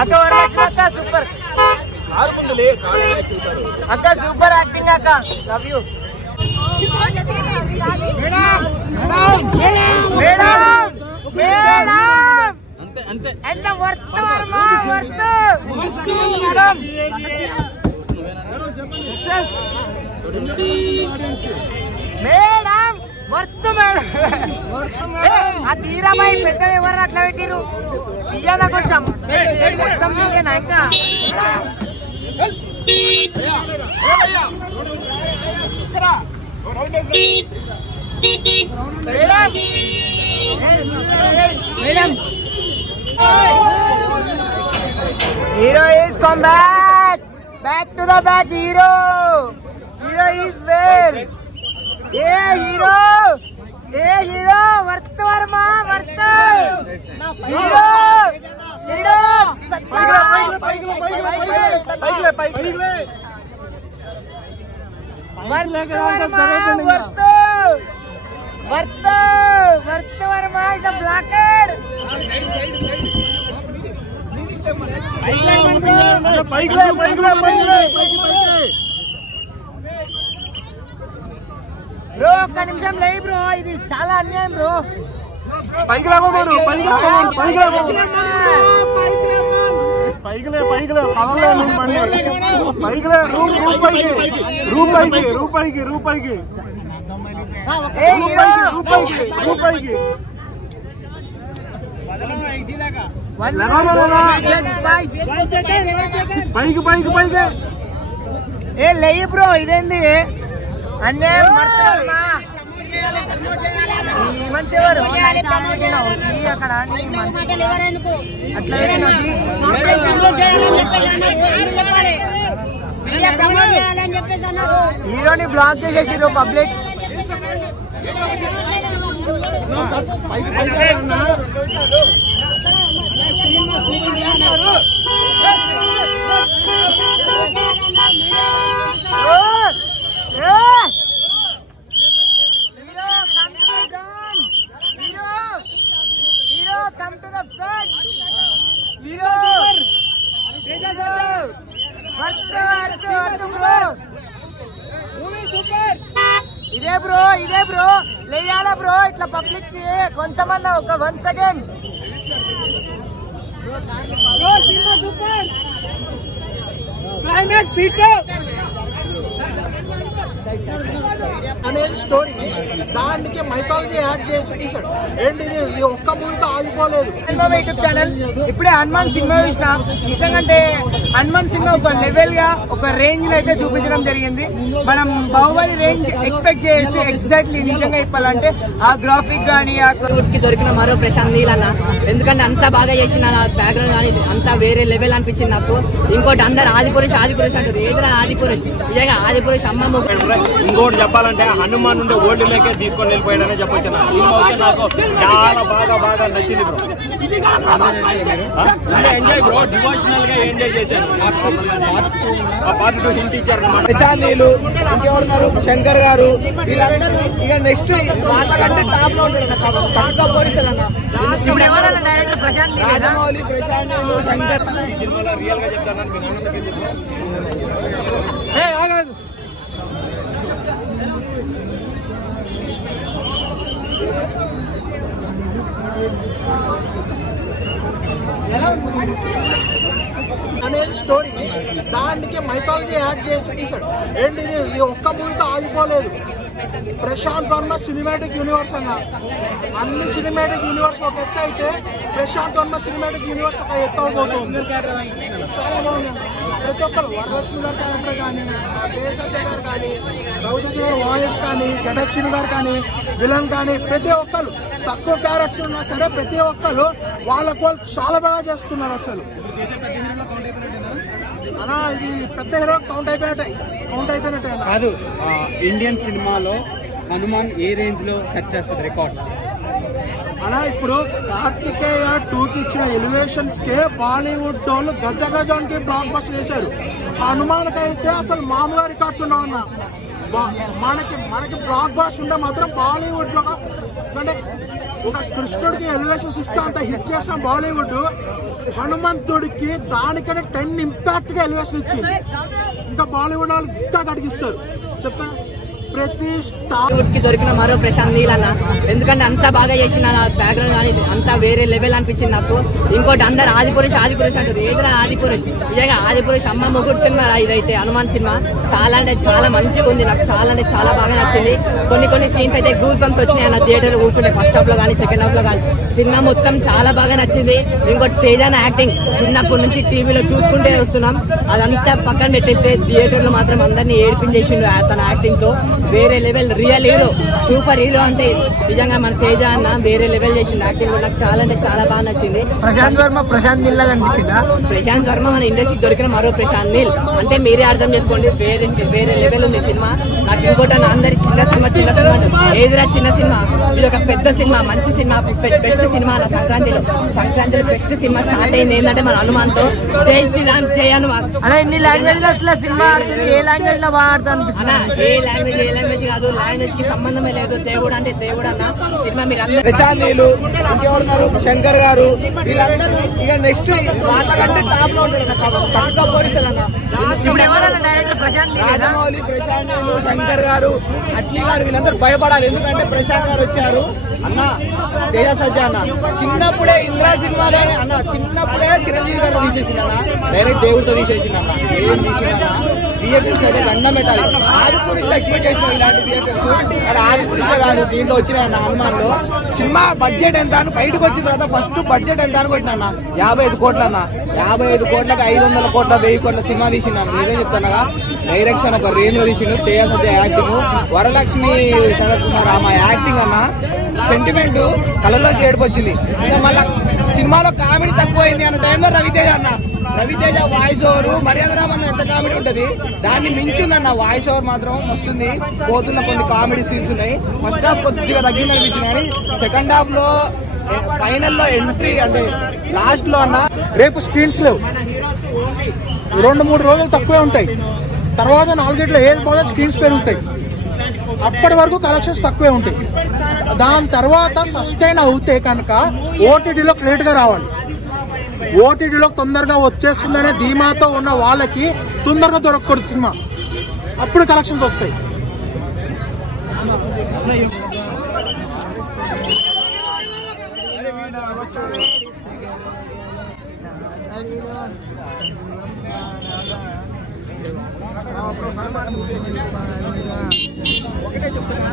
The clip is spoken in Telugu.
అక్క వరలక్ష్మి అక్క సూపర్ అక్క సూపర్ యాక్టింగ్ అక్క లవ్ యూ అంతే ఎంత worth Varma worth madam worth madam ఆ తీరాబాయి పెద్దది ఎవరు అట్లా పెట్టిరు ఇయ్యనా కొంచెం మొత్తం మీదేనా ఇంకా madam madam hero is come back to the back hero is where hero worth varma worth hero worth varma is a blacker bro ఒక్క నిమిషం లే బ్రో ఇది చాలా అన్యాయం బ్రో పైకి రూపాయికి ఏ లేయి బ్రో ఇదేంది అన్యాయం మంచివారు అక్కడ అట్లా హీరోని బ్లాక్ చేసేసిరు పబ్లిక్ ఇదే బ్రో లేయాల బ్రో ఇట్లా పబ్లిక్ కి కొంచెమన్నా ఒక 1 సెకండ్ క్లైమాక్స్ హిట్ అనేది స్టోరీ దానికి మైథాలజీ యాడ్ చేసి తీసాడు ఏంటి ఇది ఒక్క మూవీతో ఆగిపోలేదు యూట్యూబ్ ఛానల్ ఇప్పుడే హనుమాన్ సినిమా చూసిన నిజంగా హనుమాన్ సినిమా ఒక లెవెల్ గా ఒక రేంజ్ అయితే చూపించడం జరిగింది మనం బాహుబలి రేంజ్ ఎక్స్పెక్ట్ చేయొచ్చు ఎగ్జాక్ట్లీ నిజంగా చెప్పాలంటే ఆ గ్రాఫిక్ గానీ ఆ కి దొరికిన మరో ప్రశాంత్ నీల్ అన్న ఎందుకంటే అంత బాగా చేసిన బ్యాక్గ్రౌండ్ కానీ అంతా వేరే లెవెల్ అనిపించింది నాకు ఇంకోటి అందరు ఆదిపురుష్ అంటారు ఏదైనా ఆదిపురుష్ నిజంగా ఆదిపురుష్ అమ్మ ఇంకోటి చెప్పాలంటే హనుమాన్ నుండి ఓల్డ్ లేకే తీసుకొని వెళ్ళిపోయాడనే చెప్పొచ్చు సినిమా అయితే నాకు చాలా బాగా నచ్చింది బ్రో ఎంజాయ్ బ్రో డివోషనల్ గా ఎంజాయ్ చేశాను ఆ పార్ట్ 2 హింట్ ఇచ్చారు ప్రశాంత్ నీలు ఇంకెవరున్నారు శంకర్ గారు వీళ్ళందరూ ఇక నెక్స్ట్ వాళ్ళకంటే టాప్ లో ఉంటాడు తక్కువ పోలీసులు అన్న ఇప్పుడు ఎవరన్నా డైరెక్టర్ ప్రశాంత్ రాజమౌళి ప్రశాంత్ నీలు శంకర్ ఈ సినిమాలో రియల్ గా చెప్తాను అనేది స్టోరీ దానికి మైథాలజీ యాడ్ చేసి తీసాడు ఏంటి ఇది ఒక్క మూవీతో ఆగిపోలేదు ప్రశాంత్ వర్మ సినిమాటిక్ యూనివర్స్ అన్న అన్ని సినిమాటిక్ యూనివర్స్ ఒక ఎత్తు అయితే ప్రశాంత్ వర్మ సినిమాటిక్ యూనివర్స్ ఒక ఎత్తు అవబోతుంది చాలా బాగుంది ప్రతి ఒక్కరు వరలక్ష్మి గారి క్యారెక్టర్ కానీ కేసీఆర్ గారు కానీ రౌతీ గారి వాయిస్ కానీ గణేష్ సింగ్ గారు కానీ విలన్ కానీ ప్రతి ఒక్కరు తక్కువ క్యారెక్టర్స్ ఉన్నా సరే ప్రతి ఒక్కరు వాళ్ళకు చాలా బాగా చేస్తున్నారు అసలు అలా ఇది పెద్ద హీరో కౌంట్ అయిపోయినట్టే కాదు ఇండియన్ సినిమాలో హనుమాన్ ఏ రేంజ్ లో సెట్ చేస్తుంది రికార్డ్స్ అలా ఇప్పుడు కార్తికేయ 2కి ఇచ్చిన ఎలివేషన్స్ కే బాలీవుడ్ వాళ్ళు గజానికి బ్లాక్ బస్టర్ చేశారు హనుమాన్కి అయితే అసలు మామూలుగా రికార్డ్స్ ఉండవన్నా మనకి బ్లాక్ బస్టర్ ఉంటే మాత్రం బాలీవుడ్ లో అంటే ఒక కృష్ణుడికి ఎలివేషన్స్ ఇస్తా అంత హిట్ చేసిన బాలీవుడ్ హనుమంతుడికి దానికనే 10 ఇంపాక్ట్ గా ఎలివేషన్ ఇచ్చింది. ఇంకా బాలీవుడ్ వాళ్ళు ఇంకా కడిగిస్తారు చెప్తా. ప్రతి స్టార్ కి దొరికిన మరో ప్రశాంత్ నీల్ అన్న, ఎందుకంటే అంత బాగా చేసిన బ్యాక్గ్రౌండ్ కానీ అంతా వేరే లెవెల్ అనిపించింది నాకు. ఇంకోటి అందరు ఆదిపురుష్ అంటారు, ఏదైనా ఆదిపురుష్ నిజంగా ఆదిపురుష్ అమ్మ ముగ్గురు సినిమా ఇదైతే హనుమాన్ సినిమా చాలా అంటే చాలా మంచిగా ఉంది. నాకు చాలా అంటే చాలా బాగా నచ్చింది. కొన్ని సీన్స్ అయితే గూస్ బంప్స్ వచ్చినాయి అన్న థియేటర్ కూర్చుంటే, ఫస్ట్ హాఫ్ లో కానీ సెకండ్ హాఫ్ లో కానీ. సినిమా మొత్తం చాలా బాగా నచ్చింది. ఇంకోటి తేజాన యాక్టింగ్ చిన్నప్పటి నుంచి టీవీలో చూసుకుంటే వస్తున్నాం, అదంతా పక్కన పెట్టేస్తే థియేటర్ లో మాత్రం అందరినీ ఏడిపించేసిండు తన యాక్టింగ్ తో. వేరే level, real hero, super hero అంటే నిజంగా మన తేజ అన్న వేరే లెవెల్ చేసిండు యాక్టింగ్. నాకు చాలా అంటే చాలా బాగా నచ్చింది. ప్రశాంత్ నీల్ లాగా అనిపించిందా? ప్రశాంత్ వర్మ మన ఇండస్ట్రీకి దొరికిన మరో ప్రశాంత్ నీల్ అంటే మీరే అర్థం చేసుకోండి, వేరే లెవెల్ ఉంది సినిమా. నాకు ఇంకోటి అందరి చిన్న సినిమా ఏదిరా చిన్న సినిమా, ఇది ఒక పెద్ద సినిమా, మంచి సినిమా, బెస్ట్ సినిమా. సంక్రాంతిలో బెస్ట్ సినిమా స్టార్ట్ అయింది ఏంటంటే మన హనుమాన్ తో. జై శ్రీరామ్, జై హనుమాన్. ఎన్ని లాంగ్వేజ్ లో సినిమా ఆడుతుంది, ఏ లాంగ్వేజ్ లో బాగా ఆడుతుంది? ఏ లాంగ్వేజ్ కాదు, లాంగ్వేజ్ కి సంబంధమే లేదు. దేవుడు అంటే దేవుడు అన్న సినిమా. మీరు అందరూ ప్రశాంత్ నీలు, ఇంకెవరున్నారు, శంకర్ గారు, వీళ్ళందరూ ఇక నెక్స్ట్ వాళ్ళకంటే టాప్ లో ఉంటాడు. తక్కువ పోలీసులు అన్న. డైరెక్టర్ ప్రశాంత్ రాజమౌళి, ప్రశాంత్ నీలు, శంకర్ గారు, అట్లీ గారు, వీళ్ళందరూ భయపడాలి. ఎందుకంటే ప్రశాంత్ గారు వచ్చారు అన్న. తేజ సజ్జ అన్న చిన్నప్పుడే ఇంద్రా సినిమాలో అన్న, చిన్నప్పుడే చిరంజీవి గారు తీసేసింది అన్న, డైరెక్ట్ దేవుడితో తీసేసింది అన్న. ఏం తీసిందన్న, బిఎఫ్ఎక్స్ అయితే దండం పెట్టాలి. ఆదిపురుష్ ఎక్స్పెక్ట్ చేసిన ఇలాంటి బిఎఫ్ఎక్స్ ఆదిపురుష్ కాదు, దీంట్లో వచ్చినాయన్న. హనుమాన్ లో సినిమా బడ్జెట్ ఎంత అని బయటకు వచ్చిన తర్వాత ఫస్ట్ బడ్జెట్ ఎంత అని కొట్టినా 55 కోట్లు అన్న. 55 కోట్లకి 500 కోట్ల 1000 కోట్ల సినిమా తీసిండు. నిజం చెప్తానగా, డైరెక్షన్ ఒక రేంజ్ లో తీసిండు. తేజ సజ్జ యాక్టింగ్, వరలక్ష్మి శరత్ కుమార్ ఆమె యాక్టింగ్ అన్న, సెంటిమెంట్ కళ్ళలో చేడుకొచ్చింది. ఇంకా మళ్ళా సినిమాలో కామెడీ తక్కువైంది అన్న టైంలో రవితేజ అన్న, రవితేజ వాయిస్ ఓవర్ మర్యాద రామన్న ఎంత కామెడీ ఉంటది, దాన్ని మించిందన్న. వాయిస్ ఓవర్ మాత్రం వస్తుంది. పోతున్న కొన్ని కామెడీ సీన్స్ ఉన్నాయి. ఫస్ట్ హాఫ్ కొద్దిగా తగ్గింది అనిపించింది, కానీ సెకండ్ హాఫ్ లో ఫైనల్ లో ఎంట్రీ అంటే లాస్ట్ లో అన్న. రేపు స్క్రీన్స్ లేవు, 2-3 రోజులు తక్కువే ఉంటాయి. తర్వాత 4 ఏది పోతే స్క్రీన్స్ పెరుగుతాయి. అప్పటి వరకు కలెక్షన్స్ తక్కువే ఉంటాయి. దాని తర్వాత సస్టైన్ అవుతే కనుక ఓటీటీలో క్లియర్ గా రావాలి. ఓటీటీలో తొందరగా వచ్చేస్తుందనే ధీమాతో ఉన్న వాళ్ళకి తొందరగా దొరకకూడదు సినిమా, అప్పుడు కలెక్షన్స్ వస్తాయి. ఒకటే చెప్తున్నా